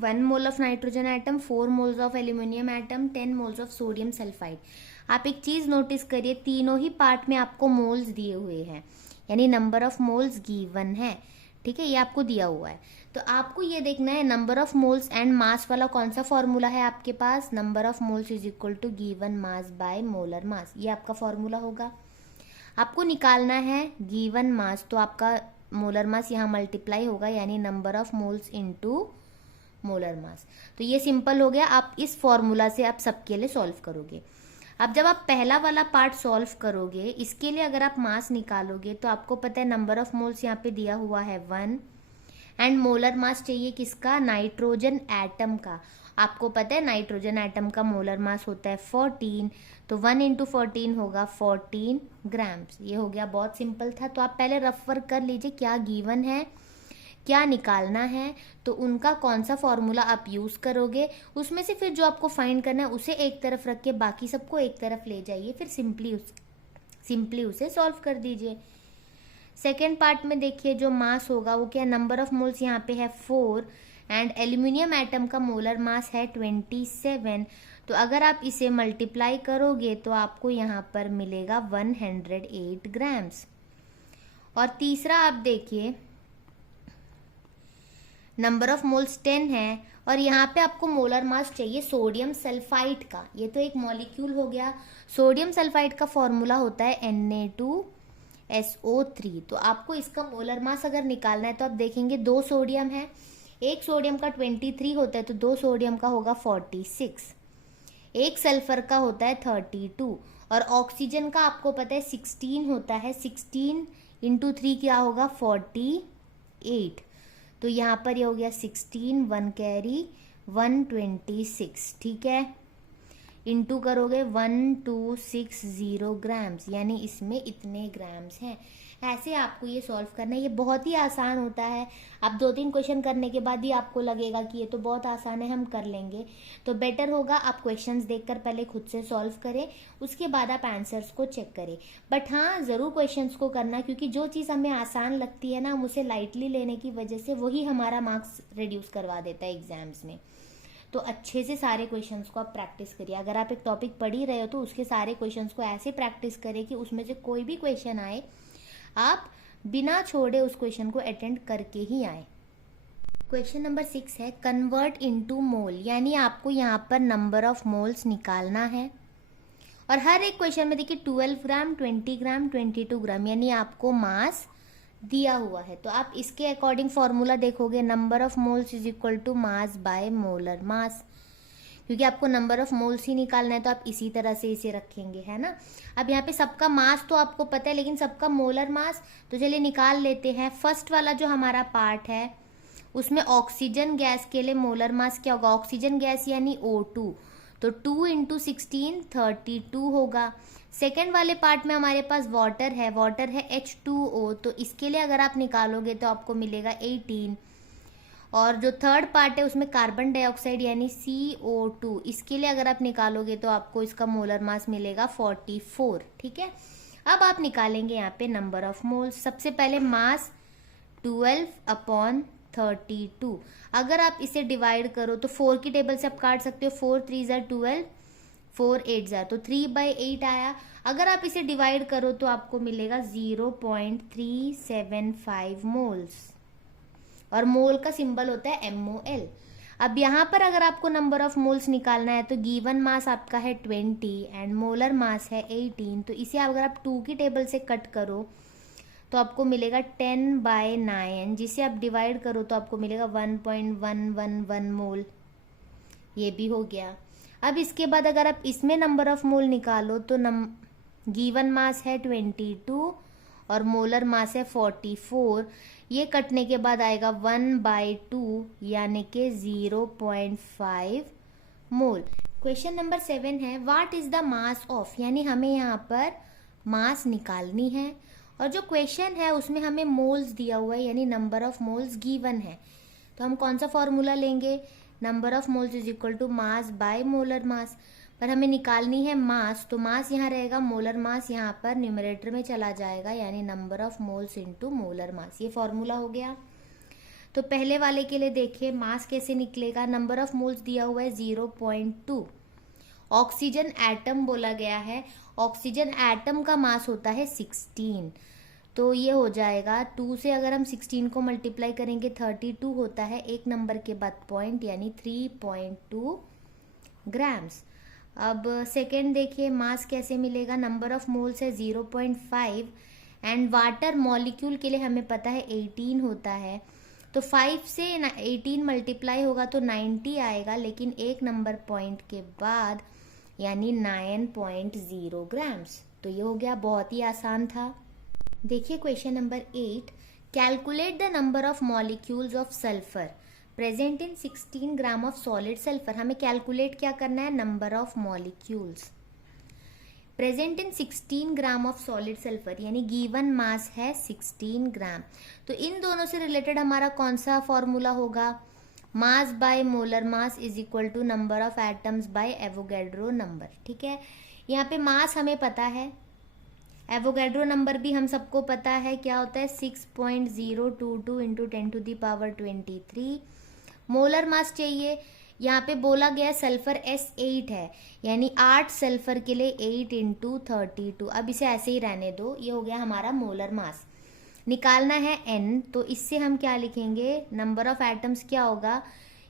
1 mole of nitrogen atom, 4 moles of aluminium atom, 10 moles of sodium sulphide. आप एक चीज नोटिस करिए, तीनों ही पार्ट में आपको मोल्स दिए हुए हैं, यानी नंबर ऑफ मोल्स गिवन है. ठीक है, ये आपको दिया हुआ है. तो आपको ये देखना है number of moles and mass वाला कौन सा फॉर्मूला है आपके पास. Number of moles is equal to given mass by molar mass, ये आपका फॉर्मूला होगा. आपको निकालना है गिवन मास, तो आपका मोलर मास यहाँ मल्टीप्लाई होगा, यानी number of moles into molar मास. तो ये सिंपल हो गया. आप इस फॉर्मूला से आप सबके लिए सॉल्व करोगे. अब जब आप पहला वाला पार्ट सॉल्व करोगे, इसके लिए अगर आप मास निकालोगे तो आपको पता है नंबर ऑफ मोल्स यहाँ पे दिया हुआ है 1 एंड मोलर मास चाहिए किसका, नाइट्रोजन एटम का. आपको पता है नाइट्रोजन एटम का मोलर मास होता है 14, तो 1 इंटू 14 होगा 14 ग्राम्स. ये हो गया, बहुत सिंपल था. तो आप पहले रफ वर्क कर लीजिए, क्या गिवन है, क्या निकालना है, तो उनका कौन सा फॉर्मूला आप यूज करोगे, उसमें से फिर जो आपको फाइंड करना है उसे एक तरफ रख के बाकी सबको एक तरफ ले जाइए, फिर सिंपली उसे सॉल्व कर दीजिए. सेकेंड पार्ट में देखिए जो मास होगा वो क्या, नंबर ऑफ मोल्स यहाँ पे है 4 एंड एल्यूमिनियम एटम का मोलर मास है 27. तो अगर आप इसे मल्टीप्लाई करोगे तो आपको यहाँ पर मिलेगा 108 ग्राम्स. और तीसरा आप देखिए नंबर ऑफ मोल्स 10 है और यहाँ पे आपको मोलर मास चाहिए सोडियम सल्फाइड का. ये तो एक मॉलिक्यूल हो गया. सोडियम सल्फाइड का फॉर्मूला होता है Na2SO3. तो आपको इसका मोलर मास अगर निकालना है तो आप देखेंगे 2 सोडियम है, एक सोडियम का 23 होता है तो 2 सोडियम का होगा 46, एक सल्फर का होता है 32 और ऑक्सीजन का आपको पता है 16 होता है. 16 इंटू 3 क्या होगा 48. तो यहाँ पर ये हो गया 16, 1 कैरी 126. ठीक है, इंटू करोगे 1260 ग्राम्स, यानी इसमें इतने ग्राम्स हैं. ऐसे आपको ये सॉल्व करना है. ये बहुत ही आसान होता है. आप 2-3 क्वेश्चन करने के बाद ही आपको लगेगा कि ये तो बहुत आसान है, हम कर लेंगे. तो बेटर होगा आप क्वेश्चंस देखकर पहले खुद से सॉल्व करें, उसके बाद आप आंसर्स को चेक करें. बट हाँ, ज़रूर क्वेश्चंस को करना, क्योंकि जो चीज़ हमें आसान लगती है ना, हम उसे लाइटली लेने की वजह से वही हमारा मार्क्स रिड्यूस करवा देता है एग्जाम्स में. तो अच्छे से सारे क्वेश्चंस को आप प्रैक्टिस करिए. अगर आप एक टॉपिक पढ़ ही रहे हो तो उसके सारे क्वेश्चंस को ऐसे प्रैक्टिस करें कि उसमें से कोई भी क्वेश्चन आए आप बिना छोड़े उस क्वेश्चन को अटेंड करके ही आए. क्वेश्चन नंबर 6 है कन्वर्ट इनटू मोल, यानी आपको यहाँ पर नंबर ऑफ मोल्स निकालना है. और हर एक क्वेश्चन में देखिए 12 ग्राम, 20 ग्राम, 22 ग्राम, यानी आपको मास दिया हुआ है. तो आप इसके अकॉर्डिंग फॉर्मूला देखोगे, number of moles is equal to mass by molar mass. क्योंकि आपको नंबर ऑफ मोल्स ही निकालना है तो आप इसी तरह से इसे रखेंगे, है ना. अब यहाँ पे सबका मास तो आपको पता है, लेकिन सबका मोलर मास तो चलिए निकाल लेते हैं. फर्स्ट वाला जो हमारा पार्ट है उसमें ऑक्सीजन गैस के लिए मोलर मास क्या होगा, ऑक्सीजन गैस यानी O2, तो 2 इंटू 16 32 होगा. सेकेंड वाले पार्ट में हमारे पास वाटर है H2O, तो इसके लिए अगर आप निकालोगे तो आपको मिलेगा 18. और जो थर्ड पार्ट है उसमें कार्बन डाइऑक्साइड यानी CO2, इसके लिए अगर आप निकालोगे तो आपको इसका मोलर मास मिलेगा 44. ठीक है, अब आप निकालेंगे यहाँ पे नंबर ऑफ मोल्स. सबसे पहले मास 12/32. अगर आप इसे डिवाइड करो तो 4 की टेबल से आप काट सकते हो, 4 3 ज़ा 12, 4 8 ज़ा, तो 3/8 आया. अगर आप इसे डिवाइड करो तो आपको मिलेगा 0.375 मोल्स और मोल का सिंबल होता है MOL. अब यहाँ पर अगर आपको नंबर ऑफ मोल्स निकालना है तो गिवन मास आपका है 20 एंड मोलर मास है 18, तो इसे अगर आप 2 की टेबल से कट करो तो आपको मिलेगा 10/9, जिसे आप डिवाइड करो तो आपको मिलेगा 1.111 मोल। ये भी हो गया। अब इसके बाद अगर आप इसमें नंबर ऑफ मोल निकालो तो गिवन मास है 22 और मोलर मास है 44। ये कटने के बाद आएगा 1/2 यानी कि 0.5 मोल। क्वेश्चन नंबर 7 है what is the mass of, यानी हमें यहाँ पर मास निकालनी है और जो क्वेश्चन है उसमें हमें मोल्स दिया हुआ है, यानी नंबर ऑफ मोल्स गिवन है। तो हम कौन सा फॉर्मूला लेंगे, number of moles is equal to mass by molar mass. पर हमें निकालनी है मास, तो मास यहाँ रहेगा, मोलर मास यहाँ पर न्यूमरेटर में चला जाएगा, यानी number of moles into molar mass. ये फॉर्मूला हो गया। तो पहले वाले के लिए देखिए मास कैसे निकलेगा। नंबर ऑफ मोल्स दिया हुआ है 0.2। ऑक्सीजन एटम बोला गया है, ऑक्सीजन एटम का मास होता है 16, तो ये हो जाएगा 2 से अगर हम 16 को मल्टीप्लाई करेंगे 32 होता है, एक नंबर के बाद पॉइंट यानी 3.2 ग्राम्स। अब सेकेंड देखिए मास कैसे मिलेगा, नंबर ऑफ मोल्स है 0.5 एंड वाटर मॉलिक्यूल के लिए हमें पता है 18 होता है, तो 5 से 18 मल्टीप्लाई होगा तो 90 आएगा, लेकिन एक नंबर पॉइंट के बाद यानी 9.0 ग्राम्स। तो ये हो गया, बहुत ही आसान था। देखिए question number 8, calculate the number of molecules of sulphur present in 16 gram of solid sulphur. हमें कैलकुलेट क्या करना है, number of molecules present in 16 gram of solid sulphur, यानी गिवन मास है 16 ग्राम। तो इन दोनों से रिलेटेड हमारा कौन सा फॉर्मूला होगा, mass by molar mass is equal to number of atoms by Avogadro number. ठीक है, यहाँ पे मास हमें पता है, एवोगैड्रो नंबर भी हम सबको पता है क्या होता है 6.022 इंटू 10⁻23। मोलर मास चाहिए, यहाँ पे बोला गया सल्फर S8 है, यानी 8 सल्फर के लिए 8 इंटू 32। अब इसे ऐसे ही रहने दो, ये हो गया हमारा मोलर मास। निकालना है N, तो इससे हम क्या लिखेंगे, नंबर ऑफ एटम्स क्या होगा,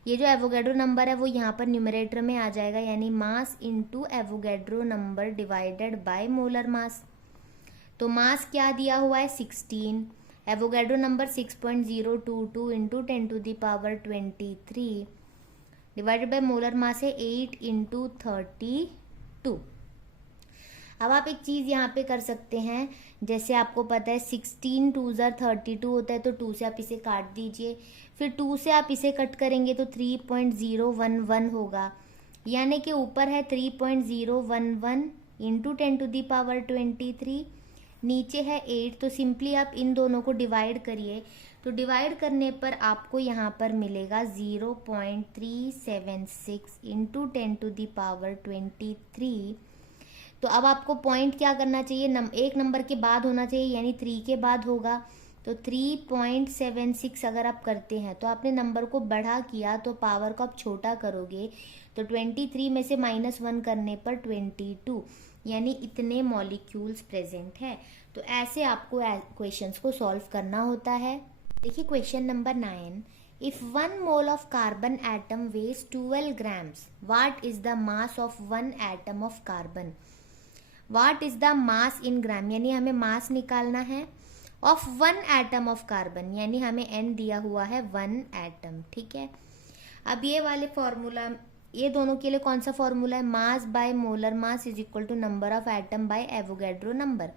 ये जो एवोगैड्रो नंबर है वो यहाँ पर न्यूमरेटर में आ जाएगा, यानी mass into Avogadro number divided by molar मास। तो मास क्या दिया हुआ है 16, Avogadro number 6.022 into 10⁻23 divided by molar मास है 8 इंटू 32। अब आप एक चीज़ यहाँ पे कर सकते हैं, जैसे आपको पता है 16 2 32 होता है, तो 2 से आप इसे काट दीजिए, फिर 2 से आप इसे कट करेंगे तो 3.011 होगा, यानी कि ऊपर है 3.011 इंटू 10⁻23, नीचे है 8। तो सिंपली आप इन दोनों को डिवाइड करिए, तो डिवाइड करने पर आपको यहाँ पर मिलेगा 0.376 इंटू 10⁻23। तो अब आपको पॉइंट क्या करना चाहिए, एक नंबर के बाद होना चाहिए, यानी 3 के बाद होगा, तो 3.76 अगर आप करते हैं तो आपने नंबर को बढ़ा किया, तो पावर को आप छोटा करोगे तो 23 में से -1 करने पर 22, यानी इतने मॉलिक्यूल्स प्रेजेंट है। तो ऐसे आपको क्वेश्चंस को सॉल्व करना होता है। देखिए question number 9, if 1 mole of carbon atom weighs 12 grams, what is the mass of 1 atom of carbon. What is the mass in gram, यानी हमें मास निकालना है ऑफ 1 एटम ऑफ कार्बन, यानी हमें n दिया हुआ है 1 एटम। ठीक है, अब ये वाले फॉर्मूला, ये दोनों के लिए कौन सा फॉर्मूला है, mass by molar mass is equal to number of atom by Avogadro number.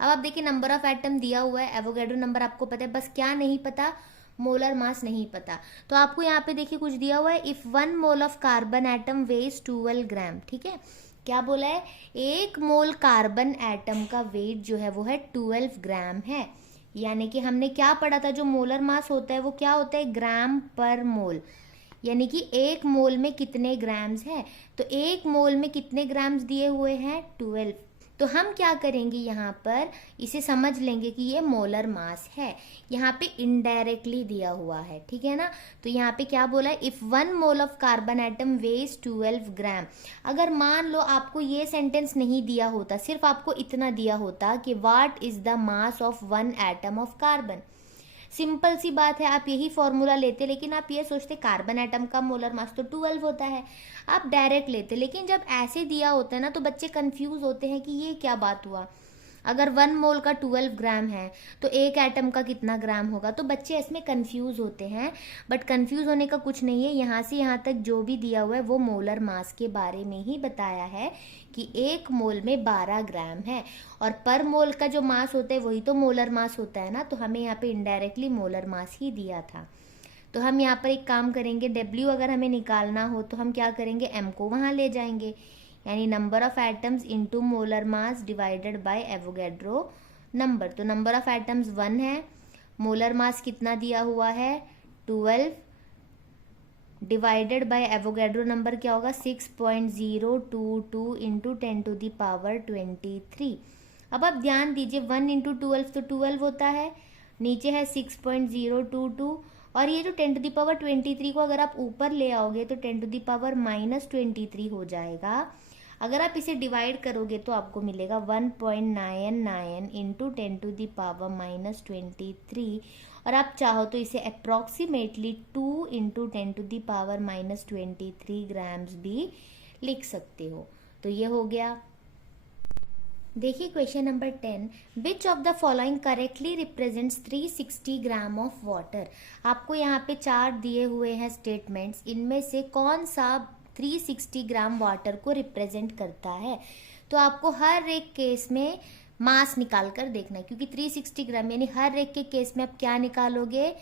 अब आप देखिए नंबर ऑफ एटम दिया हुआ है, एवोगैड्रो नंबर आपको पता है, बस क्या नहीं पता, मोलर मास नहीं पता। तो आपको यहाँ पे देखिए कुछ दिया हुआ है, if 1 mole of carbon atom weighs 12 gram. ठीक है, क्या बोला है, 1 मोल कार्बन एटम का वेट जो है वो है 12 ग्राम है, यानी कि हमने क्या पढ़ा था, जो मोलर मास होता है वो क्या होता है, ग्राम पर मोल, यानी कि 1 मोल में कितने ग्राम्स है, तो 1 मोल में कितने ग्राम्स दिए हुए हैं 12। तो हम क्या करेंगे, यहाँ पर इसे समझ लेंगे कि ये मोलर मास है, यहाँ पे इनडायरेक्टली दिया हुआ है। ठीक है ना, तो यहाँ पे क्या बोला है, if 1 mole of carbon atom weighs 12 gram. अगर मान लो आपको ये सेंटेंस नहीं दिया होता, सिर्फ आपको इतना दिया होता कि what is the mass of 1 atom of carbon, simple सी बात है, आप यही फॉर्मूला लेते, लेकिन आप ये सोचते कार्बन एटम का मोलर मास तो 12 होता है, आप डायरेक्ट लेते। लेकिन जब ऐसे दिया होता है ना तो बच्चे कंफ्यूज होते हैं कि ये क्या बात हुआ, अगर 1 मोल का 12 ग्राम है तो एक एटम का कितना ग्राम होगा, तो बच्चे इसमें कंफ्यूज होते हैं। बट कंफ्यूज होने का कुछ नहीं है, यहाँ से यहाँ तक जो भी दिया हुआ है वो मोलर मास के बारे में ही बताया है कि 1 मोल में 12 ग्राम है, और पर मोल का जो मास होता है वही तो मोलर मास होता है ना, तो हमें यहाँ पे इनडायरेक्टली मोलर मास ही दिया था। तो हम यहाँ पर एक काम करेंगे, W अगर हमें निकालना हो तो हम क्या करेंगे, M को वहाँ ले जाएंगे, यानी number of atoms into molar mass divided by Avogadro number. तो नंबर ऑफ एटम्स 1 है, मोलर मास कितना दिया हुआ है 12, डिवाइडेड बाय एवोगैड्रो नंबर क्या होगा 6.022 इंटू 10⁻23। अब आप ध्यान दीजिए 1 इंटू 12 तो 12 होता है, नीचे है 6.022, और ये जो 10⁻23 को अगर आप ऊपर ले आओगे तो 10⁻⁻23 हो जाएगा। अगर आप इसे डिवाइड करोगे तो आपको मिलेगा 1.99 इंटू 10⁻⁻23, और आप चाहो तो इसे अप्रॉक्सीमेटली 2 इंटू 10⁻⁻23 ग्राम्स भी लिख सकते हो। तो ये हो गया। देखिए question number 10, which of the following correctly represents 360 gram of water. आपको यहाँ पे 4 दिए हुए हैं स्टेटमेंट्स, इनमें से कौन सा 360 ग्राम वाटर को रिप्रेजेंट करता है। तो आपको हर एक केस में मास निकाल कर देखना है, क्योंकि 360 ग्राम यानी हर एक के केस में आप क्या निकालोगे,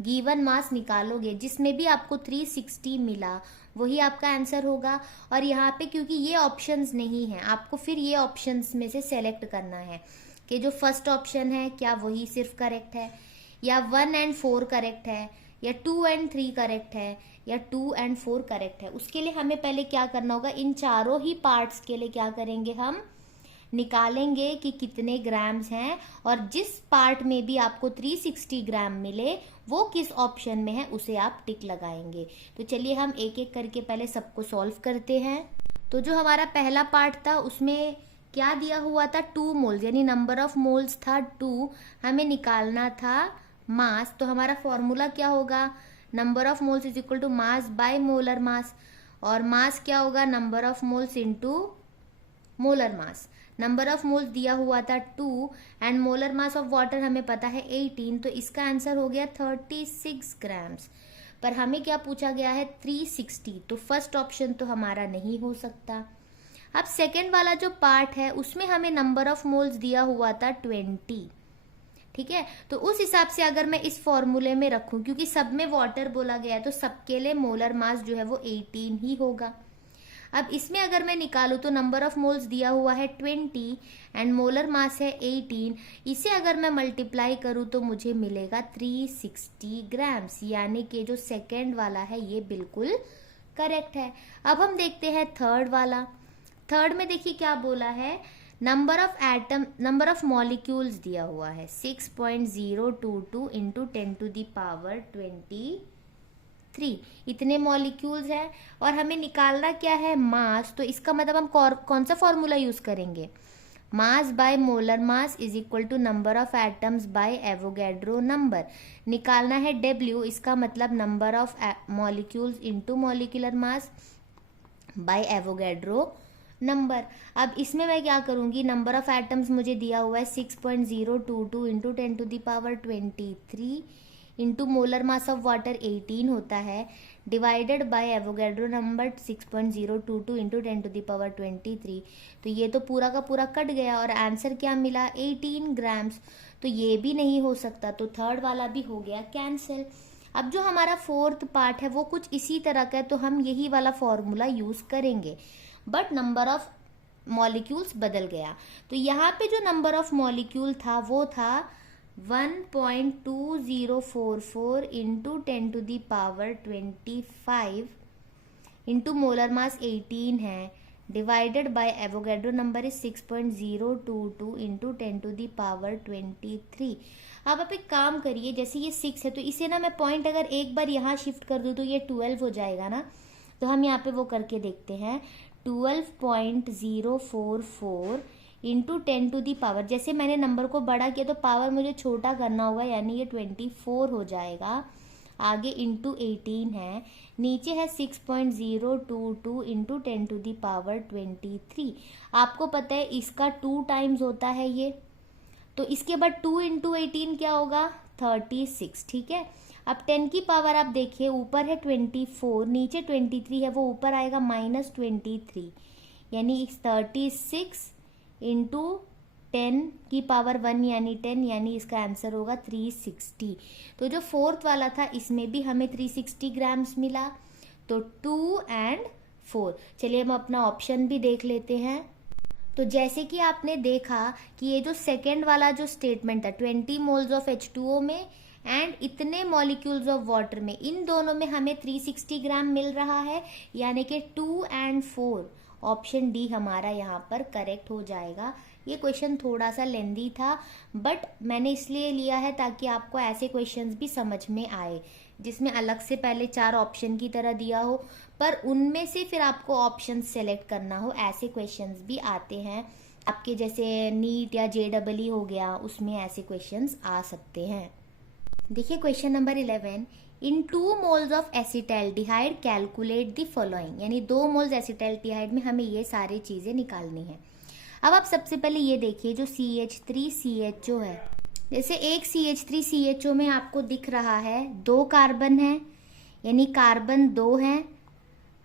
गिवन मास निकालोगे, जिसमें भी आपको 360 मिला वही आपका आंसर होगा। और यहाँ पे क्योंकि ये ऑप्शंस नहीं है, आपको फिर ये ऑप्शंस में से सेलेक्ट करना है कि जो फर्स्ट ऑप्शन है क्या वही सिर्फ करेक्ट है, या 1 and 4 करेक्ट है, या 2 and 3 करेक्ट है, या 2 and 4 करेक्ट है। उसके लिए हमें पहले क्या करना होगा, इन चारों ही पार्ट्स के लिए क्या करेंगे, हम निकालेंगे कि कितने ग्राम्स हैं, और जिस पार्ट में भी आपको 360 ग्राम मिले वो किस ऑप्शन में है उसे आप टिक लगाएंगे। तो चलिए हम एक एक करके पहले सबको सॉल्व करते हैं। तो जो हमारा पहला पार्ट था उसमें क्या दिया हुआ था, 2 मोल्स, यानी नंबर ऑफ मोल्स था 2, हमें निकालना था मास। तो हमारा फॉर्मूला क्या होगा, number of moles is equal to mass by molar mass, और मास क्या होगा, number of moles into molar mass. Number of moles दिया हुआ था 2 and molar mass of water हमें पता है 18, तो इसका आंसर हो गया 36 ग्राम्स। पर हमें क्या पूछा गया है 360, तो फर्स्ट ऑप्शन तो हमारा नहीं हो सकता। अब सेकेंड वाला जो पार्ट है उसमें हमें नंबर ऑफ मोल्स दिया हुआ था 20, ठीक है। तो उस हिसाब से अगर मैं इस फॉर्मूले में रखूं, क्योंकि सब में वाटर बोला गया है तो सबके लिए मोलर मास जो है वो 18 ही होगा। अब इसमें अगर मैं निकालूं तो नंबर ऑफ मोल्स दिया हुआ है 20 एंड मोलर मास है 18, इसे अगर मैं मल्टीप्लाई करूं तो मुझे मिलेगा 360 ग्राम्स, यानी कि जो सेकेंड वाला है ये बिल्कुल करेक्ट है। अब हम देखते हैं थर्ड वाला। थर्ड में देखिए क्या बोला है, नंबर ऑफ मॉलिक्यूल्स दिया हुआ है 6.022 इंटू 10⁻23, इतने मॉलिक्यूल्स हैं, और हमें निकालना क्या है मास। तो इसका मतलब हम कौन सा फॉर्मूला यूज करेंगे, mass by molar mass is equal to number of atoms by Avogadro number. निकालना है W, इसका मतलब number of molecules into molecular mass by Avogadro number. अब इसमें मैं क्या करूंगी, नंबर ऑफ एटम्स मुझे दिया हुआ है 6.022 into 10⁻23 into molar mass of water 18 होता है, divided by Avogadro number 6.022 into 10⁻23। तो ये तो पूरा का पूरा कट गया और आंसर क्या मिला 18 ग्राम्स। तो ये भी नहीं हो सकता, तो थर्ड वाला भी हो गया कैंसिल। अब जो हमारा फोर्थ पार्ट है वो कुछ इसी तरह का है, तो हम यही वाला फॉर्मूला यूज करेंगे, बट नंबर ऑफ मॉलिक्यूल्स बदल गया। तो यहाँ पे जो नंबर ऑफ मॉलिक्यूल था वो था 1.2044 इंटू 10⁻25 इंटू मोलर मास 18 है, divided by Avogadro number is 6.022 into 10⁻23। अब आप एक काम करिए, जैसे ये 6 है तो इसे ना मैं पॉइंट अगर एक बार यहाँ शिफ्ट कर दूँ तो ये 12 हो जाएगा ना। तो हम यहाँ पे वो करके देखते हैं, 12.044 इंटू 10 टू दी पावर, जैसे मैंने नंबर को बड़ा किया तो पावर मुझे छोटा करना होगा, यानी ये 24 हो जाएगा। आगे इंटू 18 है, नीचे है 6.022 इंटू 10 टू दी पावर 23। आपको पता है इसका 2 टाइम्स होता है ये, तो इसके बाद 2 इंटू 18 क्या होगा, 36। ठीक है, अब 10 की पावर आप देखिए, ऊपर है 24, नीचे 23 है, वो ऊपर आएगा -23, यानी 36 इंटू 10 की पावर 1 यानी 10, यानी इसका आंसर होगा 360। तो जो फोर्थ वाला था इसमें भी हमें 360 ग्राम्स मिला, तो 2 एंड 4। चलिए हम अपना ऑप्शन भी देख लेते हैं। तो जैसे कि आपने देखा कि ये जो सेकेंड वाला जो स्टेटमेंट था 20 मोल्स ऑफ H2O में एंड इतने मॉलिक्यूल्स ऑफ वाटर में, इन दोनों में हमें 360 ग्राम मिल रहा है, यानी कि 2 एंड 4, ऑप्शन डी हमारा यहाँ पर करेक्ट हो जाएगा। ये क्वेश्चन थोड़ा सा लेंदी था, बट मैंने इसलिए लिया है ताकि आपको ऐसे क्वेश्चंस भी समझ में आए जिसमें अलग से पहले 4 ऑप्शन की तरह दिया हो, पर उनमें से फिर आपको ऑप्शन सेलेक्ट करना हो। ऐसे क्वेश्चंस भी आते हैं आपके, जैसे नीट या JEE हो गया, उसमें ऐसे क्वेश्चंस आ सकते हैं। देखिए question number 11, in 2 moles of acetaldehyde calculate the following, यानी 2 मोल्स एसिटाल्डिहाइड में हमें ये सारी चीजें निकालनी है। अब आप सबसे पहले ये देखिए जो CH3CHO है, जैसे एक CH3CHO में आपको दिख रहा है 2 कार्बन है, यानी कार्बन 2 है,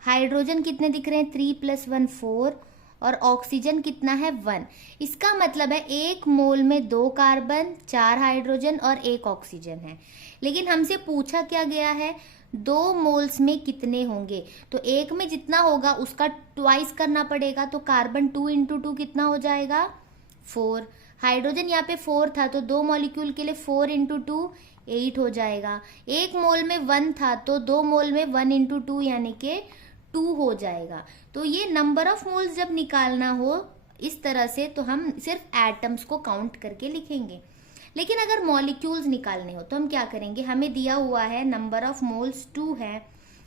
हाइड्रोजन कितने दिख रहे हैं 3 + 1 4, और ऑक्सीजन कितना है 1। इसका मतलब है 1 मोल में 2 कार्बन, 4 हाइड्रोजन और 1 ऑक्सीजन है। लेकिन हमसे पूछा क्या गया है 2 मोल्स में कितने होंगे, तो 1 में जितना होगा उसका ट्वाइस करना पड़ेगा, तो कार्बन 2 इंटू 2 कितना हो जाएगा 4। हाइड्रोजन यहाँ पे 4 था, तो 2 मॉलिक्यूल के लिए 4 इंटू 2 8 हो जाएगा। 1 मोल में 1 था, तो 2 मोल में 1 इंटू 2 यानी कि 2 हो जाएगा। तो ये नंबर ऑफ मोल्स जब निकालना हो इस तरह से, तो हम सिर्फ एटम्स को काउंट करके लिखेंगे। लेकिन अगर मॉलिक्यूल्स निकालने हो तो हम क्या करेंगे, हमें दिया हुआ है नंबर ऑफ मोल्स 2 है,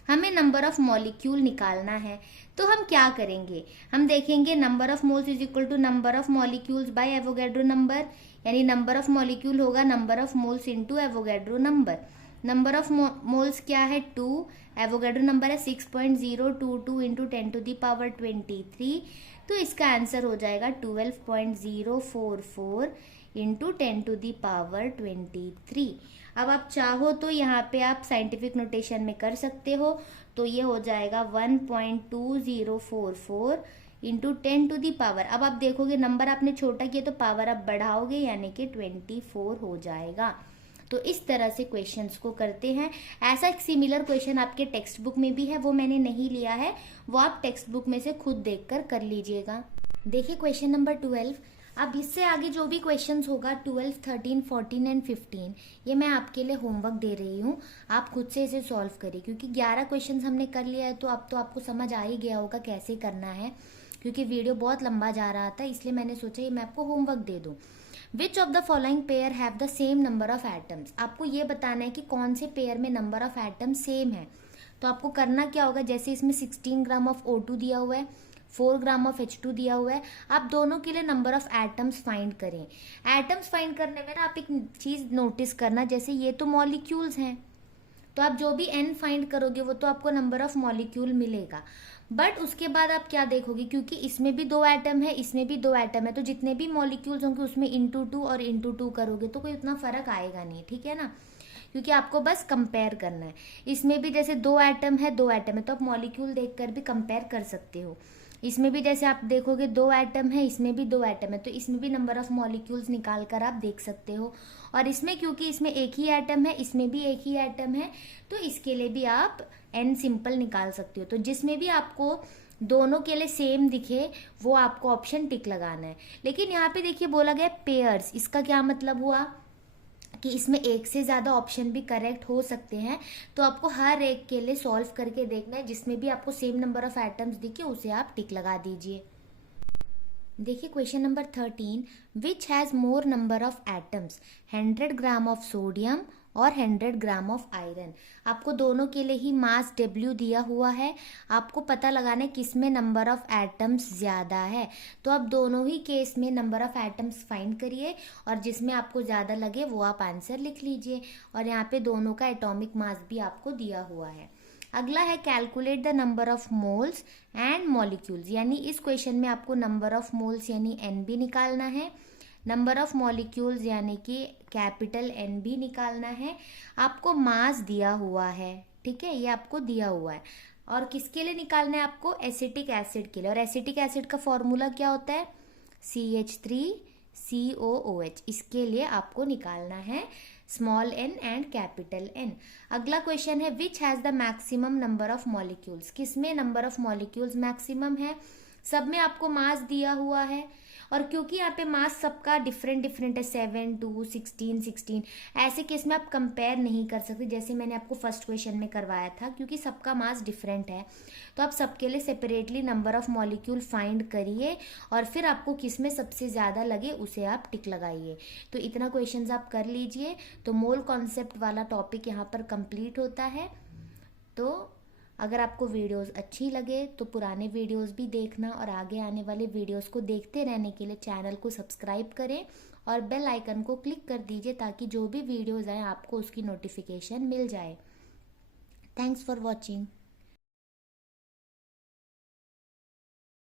हमें नंबर ऑफ मॉलिक्यूल निकालना है, तो हम क्या करेंगे, हम देखेंगे number of moles is equal to number of molecules by Avogadro number, यानी नंबर ऑफ मॉलिक्यूल होगा number of moles into Avogadro number. Number of moles क्या है 2, एवोगैड्रो नंबर है 6.022 इंटू 10 टू दी पावर 23, तो इसका आंसर हो जाएगा 12.044 into 10 to the power 23। अब आप चाहो तो यहाँ पे आप साइंटिफिक नोटेशन में कर सकते हो, तो ये हो जाएगा 1.2044 इंटू 10 टू दी पावर। अब आप देखोगे नंबर आपने छोटा किया तो पावर आप बढ़ाओगे, यानी कि 24 हो जाएगा। तो इस तरह से क्वेश्चंस को करते हैं। ऐसा एक सिमिलर क्वेश्चन आपके टेक्स्ट बुक में भी है, वो मैंने नहीं लिया है, वो आप टेक्स्ट बुक में से खुद देखकर कर लीजिएगा। देखिए क्वेश्चन नंबर 12, अब इससे आगे जो भी क्वेश्चंस होगा 12, 13, 14 एंड 15, ये मैं आपके लिए होमवर्क दे रही हूँ, आप खुद से इसे सॉल्व करिए, क्योंकि 11 क्वेश्चंस हमने कर लिया है, तो अब तो आपको समझ आ ही गया होगा कैसे करना है, क्योंकि वीडियो बहुत लंबा जा रहा था, इसलिए मैंने सोचा ये मैं आपको होमवर्क दे दूँ। Which of the following pair have the same number of atoms, आपको ये बताना है कि कौन से पेयर में नंबर ऑफ एटम सेम है। तो आपको करना क्या होगा, जैसे इसमें 16 ग्राम ऑफ O2 दिया हुआ है, 4 ग्राम ऑफ H2 दिया हुआ है, आप दोनों के लिए नंबर ऑफ एटम्स फाइंड करें। एटम्स फाइंड करने में ना आप एक चीज नोटिस करना, जैसे ये तो मॉलिक्यूल्स हैं, तो आप जो भी n फाइंड करोगे वो तो आपको नंबर ऑफ मॉलिक्यूल मिलेगा, बट उसके बाद आप क्या देखोगे, क्योंकि इसमें भी 2 एटम है, इसमें भी 2 एटम है, तो जितने भी मॉलिक्यूल्स होंगे उसमें इंटू 2 और इंटू 2 करोगे तो कोई उतना फर्क आएगा नहीं, ठीक है ना, क्योंकि आपको बस कंपेयर करना है। इसमें भी जैसे 2 एटम है, 2 एटम है, तो आप मॉलिक्यूल देखकर भी कंपेयर कर सकते हो। इसमें भी जैसे आप देखोगे 2 एटम है, इसमें भी 2 एटम है, तो इसमें भी नंबर ऑफ मॉलिक्यूल्स निकाल कर आप देख सकते हो। और इसमें क्योंकि इसमें एक ही एटम है, इसमें भी एक ही एटम है, तो इसके लिए भी आप n सिंपल निकाल सकते हो। तो जिसमें भी आपको दोनों के लिए सेम दिखे वो आपको ऑप्शन टिक लगाना है। लेकिन यहाँ पे देखिए बोला गया पेयर्स, इसका क्या मतलब हुआ कि इसमें एक से ज्यादा ऑप्शन भी करेक्ट हो सकते हैं, तो आपको हर एक के लिए सॉल्व करके देखना है, जिसमें भी आपको सेम नंबर ऑफ एटम्स दिखे उसे आप टिक लगा दीजिए। देखिए question number 13, which has more number of atoms, 100 gram of sodium और 100 ग्राम ऑफ आयरन। आपको दोनों के लिए ही मास W दिया हुआ है। आपको पता लगाना है किस में नंबर ऑफ एटम्स ज़्यादा है, तो आप दोनों ही केस में नंबर ऑफ एटम्स फाइंड करिए और जिसमें आपको ज़्यादा लगे वो आप आंसर लिख लीजिए। और यहाँ पे दोनों का एटॉमिक मास भी आपको दिया हुआ है। अगला है calculate the number of moles and molecules, यानी इस क्वेश्चन में आपको नंबर ऑफ मोल्स यानी N भी निकालना है, नंबर ऑफ मॉलिक्यूल्स यानी कि कैपिटल N भी निकालना है। आपको मास दिया हुआ है, ठीक है, ये आपको दिया हुआ है। और किसके लिए निकालना है आपको? एसिटिक एसिड के लिए। और एसिटिक एसिड का फॉर्मूला क्या होता है? CH3COOH। इसके लिए आपको निकालना है small n and capital N। अगला क्वेश्चन है which has the maximum number of molecules. किसमें नंबर ऑफ मॉलिक्यूल्स मैक्सिमम है? सब में आपको मास दिया हुआ है, और क्योंकि यहाँ पे मास सबका डिफरेंट डिफरेंट है, 7, 2, 16, 16, ऐसे केस में आप कंपेयर नहीं कर सकते जैसे मैंने आपको फर्स्ट क्वेश्चन में करवाया था, क्योंकि सबका मास डिफरेंट है। तो आप सबके लिए separately number of molecule find करिए और फिर आपको किस में सबसे ज़्यादा लगे उसे आप टिक लगाइए। तो इतना क्वेश्चंस आप कर लीजिए तो मोल कॉन्सेप्ट वाला टॉपिक यहाँ पर कंप्लीट होता है। तो अगर आपको वीडियोस अच्छी लगे तो पुराने वीडियोस भी देखना और आगे आने वाले वीडियोस को देखते रहने के लिए चैनल को सब्सक्राइब करें और बेल आइकन को क्लिक कर दीजिए ताकि जो भी वीडियोस आए आपको उसकी नोटिफिकेशन मिल जाए। Thanks for watching.